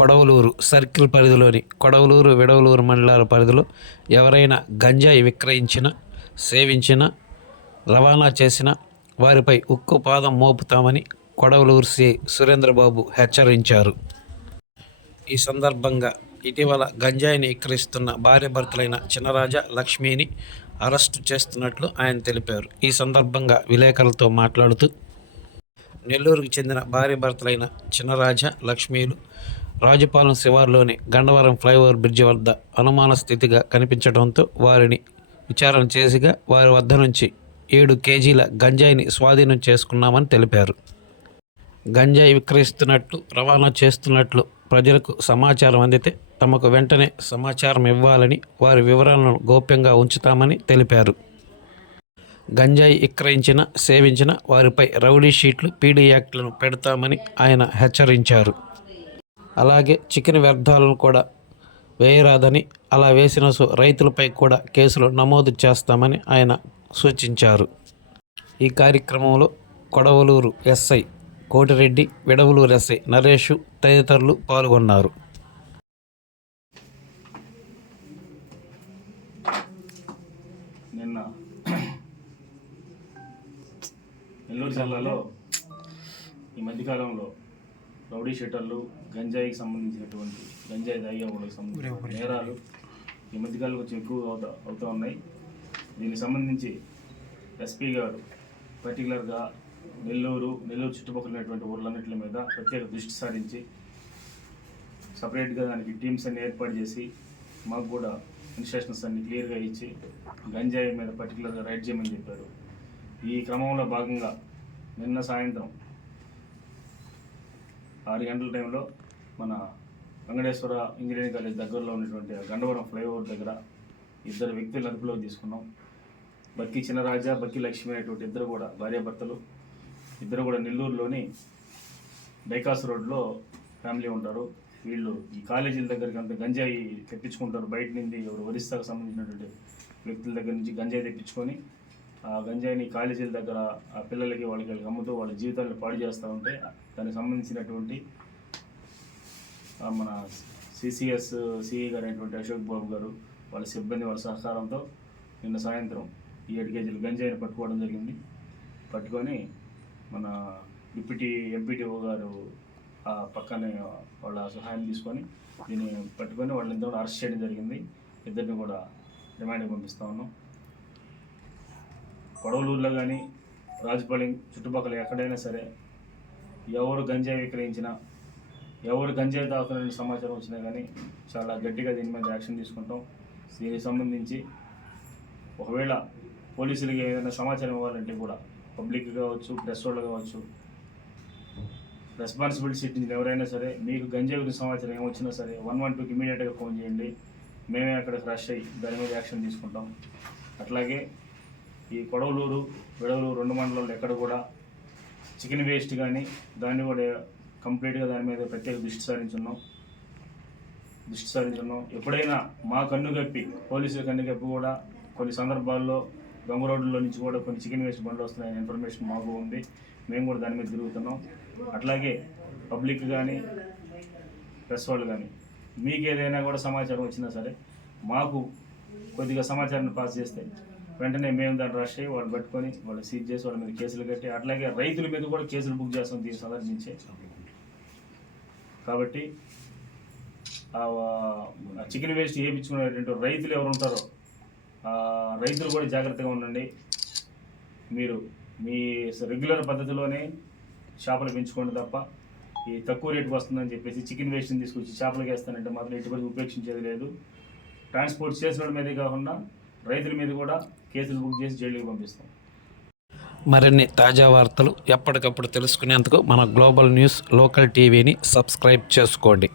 Kodavalur circle పరిధిలోని కొడవలూరు విడవలూరు మండలాల పరిధిలో ఎవరైనా గంజాయి విక్రయించిన సేవించిన రవాణా చేసిన వారిపై ఉక్కు పాదం మోపుతామని కొడవలూరు సి. సురేంద్రబాబు హెచ్చరించారు. ఈ సందర్భంగా ఇటీవల గంజాయిని విక్రయిస్తున్న భార్యభర్తలైన భర్తలైన లక్ష్మిని అరెస్టు చేస్తున్నట్లు ఆయన తెలిపారు. ఈ సందర్భంగా విలేకరులతో మాట్లాడుతూ నెల్లూరుకు చెందిన భార్య భర్తలైన చిన్నరాజ లక్ష్మీలు రాజుపాలెం శివారులోని గండవరం ఫ్లైఓవర్ బ్రిడ్జి వద్ద అనుమాన స్థితిగా కనిపించడంతో వారిని విచారణ చేసిగా వారి వద్ద నుంచి ఏడు కేజీల గంజాయిని స్వాధీనం చేసుకున్నామని తెలిపారు. గంజాయి విక్రయిస్తున్నట్లు రవాణా చేస్తున్నట్లు ప్రజలకు సమాచారం అందితే తమకు వెంటనే సమాచారం ఇవ్వాలని వారి వివరాలను గోప్యంగా ఉంచుతామని తెలిపారు. గంజాయి విక్రయించిన సేవించిన వారిపై రౌడీ షీట్లు పీడీ యాక్ట్లను పెడతామని ఆయన హెచ్చరించారు. అలాగే చికెన్ వ్యర్థాలను కూడా వేయరాదని అలా వేసిన సో రైతులపై కూడా కేసులు నమోదు చేస్తామని ఆయన సూచించారు. ఈ కార్యక్రమంలో కొడవలూరు ఎస్ఐ కోటిరెడ్డి విడవలూరు ఎస్ఐ నరేషు తదితరులు పాల్గొన్నారు. నిన్న నెల్లూరు జిల్లాలో ఈ మధ్యకాలంలో రౌడీ షీటర్లు గంజాయికి సంబంధించినటువంటి గంజాయి దాగి వాళ్ళకి సంబంధించిన నేరాలు ఈ మధ్యకాలంలో కొంచెం ఎక్కువ అవుతా అవుతూ ఉన్నాయి. దీనికి సంబంధించి ఎస్పీ గారు పర్టికులర్గా నెల్లూరు నెల్లూరు చుట్టుపక్కల ఉన్నటువంటి ఊర్లన్నింటి మీద ప్రత్యేక దృష్టి సారించి సపరేట్గా దానికి టీమ్స్ అన్ని ఏర్పాటు చేసి మాకు కూడా ఇన్స్ట్రక్షన్స్ అన్ని క్లియర్గా ఇచ్చి గంజాయి మీద పర్టికులర్గా రైడ్ చేయమని చెప్పారు. ఈ క్రమంలో భాగంగా నిన్న సాయంత్రం ఆరు గంటల టైంలో మన వెంకటేశ్వర ఇంజనీరింగ్ కాలేజ్ దగ్గరలో ఉన్నటువంటి గండవరం ఫ్లైఓవర్ దగ్గర ఇద్దరు వ్యక్తులు అదుపులోకి తీసుకున్నాం. బక్కి చిన్నరాజా బక్కి లక్ష్మి అనేటువంటి ఇద్దరు కూడా భార్యాభర్తలు. ఇద్దరు కూడా నెల్లూరులోని డైకాస్ రోడ్లో ఫ్యామిలీ ఉంటారు. వీళ్ళు ఈ కాలేజీల దగ్గరికి అంత గంజాయి తెప్పించుకుంటారు. బయట నుండి ఎవరు ఒరిస్సాకు సంబంధించినటువంటి వ్యక్తుల దగ్గర నుంచి గంజాయి తెప్పించుకొని ఆ గంజాయిని కాలేజీల దగ్గర ఆ పిల్లలకి వాళ్ళకి వాళ్ళకి అమ్ముతూ వాళ్ళ జీవితాలను పాడు చేస్తూ ఉంటే దానికి సంబంధించినటువంటి మన సిసిఎస్ సిఈ గారు అయినటువంటి అశోక్ బాబు గారు వాళ్ళ సిబ్బంది వాళ్ళ సహకారంతో నిన్న సాయంత్రం ఈ ఏడు కేజీలు గంజాయిని పట్టుకోవడం జరిగింది. పట్టుకొని మన డిప్యూటీ ఎంపీటీఓ గారు ఆ పక్కనే వాళ్ళ సహాయం తీసుకొని దీన్ని పట్టుకొని వాళ్ళని కూడా అరెస్ట్ చేయడం జరిగింది. ఇద్దరిని కూడా రిమాండ్కి పంపిస్తా ఉన్నాం. కొడవలూరులో కానీ రాజుపాలెం చుట్టుపక్కల ఎక్కడైనా సరే ఎవరు గంజాయి విక్రయించినా ఎవరు గంజాయి తాగుతున్న సమాచారం వచ్చినా కానీ చాలా గట్టిగా దీని మీద యాక్షన్ తీసుకుంటాం. దీనికి సంబంధించి ఒకవేళ పోలీసులకి ఏదైనా సమాచారం ఇవ్వాలంటే కూడా పబ్లిక్ కావచ్చు ప్రెస్ వాళ్ళు కావచ్చు రెస్పాన్సిబిలిటీ సిటిజన్ ఎవరైనా సరే మీకు గంజాయి గురించి సమాచారం ఏమొచ్చినా సరే వన్ వన్ టూకి ఇమీడియట్గా ఫోన్ చేయండి. మేమే అక్కడికి రష్ అయ్యి దాని మీద యాక్షన్ తీసుకుంటాం. అట్లాగే ఈ కొడవలూరు విడవలూరు రెండు మండలాల్లో ఎక్కడ కూడా చికెన్ వేస్ట్ కానీ దాన్ని కూడా కంప్లీట్గా దాని మీద ప్రత్యేక దృష్టి సారించున్నాం. దృష్టి సారించున్నాం. ఎప్పుడైనా మా కన్ను కప్పి పోలీసుల కన్ను కప్పి కూడా కొన్ని సందర్భాల్లో దొంగ రోడ్లలో నుంచి కూడా కొన్ని చికెన్ వేస్ట్ బండ్లు వస్తున్నాయని ఇన్ఫర్మేషన్ మాకు ఉంది. మేము కూడా దాని మీద తిరుగుతున్నాం. అట్లాగే పబ్లిక్ కానీ ప్రెస్ వాళ్ళు కానీ మీకు ఏదైనా కూడా సమాచారం వచ్చినా సరే మాకు కొద్దిగా సమాచారాన్ని పాస్ చేస్తే వెంటనే మేము దాన్ని రష్ అయ్యి వాళ్ళు పట్టుకొని వాళ్ళు సీజ్ చేసి వాళ్ళ మీద కేసులు కట్టి అట్లాగే రైతుల మీద కూడా కేసులు బుక్ చేస్తాం దీన్ని సందర్శించే కాబట్టి ఆ చికెన్ వేస్ట్ వేయించుకునేటువంటి రైతులు ఎవరు ఉంటారో రైతులు కూడా జాగ్రత్తగా ఉండండి. మీరు మీ రెగ్యులర్ పద్ధతిలోనే చేపలు పెంచుకోండి తప్ప ఈ తక్కువ రేటుకు వస్తుందని చెప్పేసి చికెన్ వేస్ట్ని తీసుకొచ్చి చేపలకి వేస్తానంటే మాత్రం ఎటువంటి ఉపేక్షించేది లేదు. ట్రాన్స్పోర్ట్ చేసిన మీదే కాకుండా రైతుల మీద కూడా కేసులు బుక్ చేసి జైలుకి పంపిస్తాం. మరిన్ని తాజా వార్తలు ఎప్పటికప్పుడు తెలుసుకునేందుకు మన గ్లోబల్ న్యూస్ లోకల్ టీవీని సబ్స్క్రైబ్ చేసుకోండి.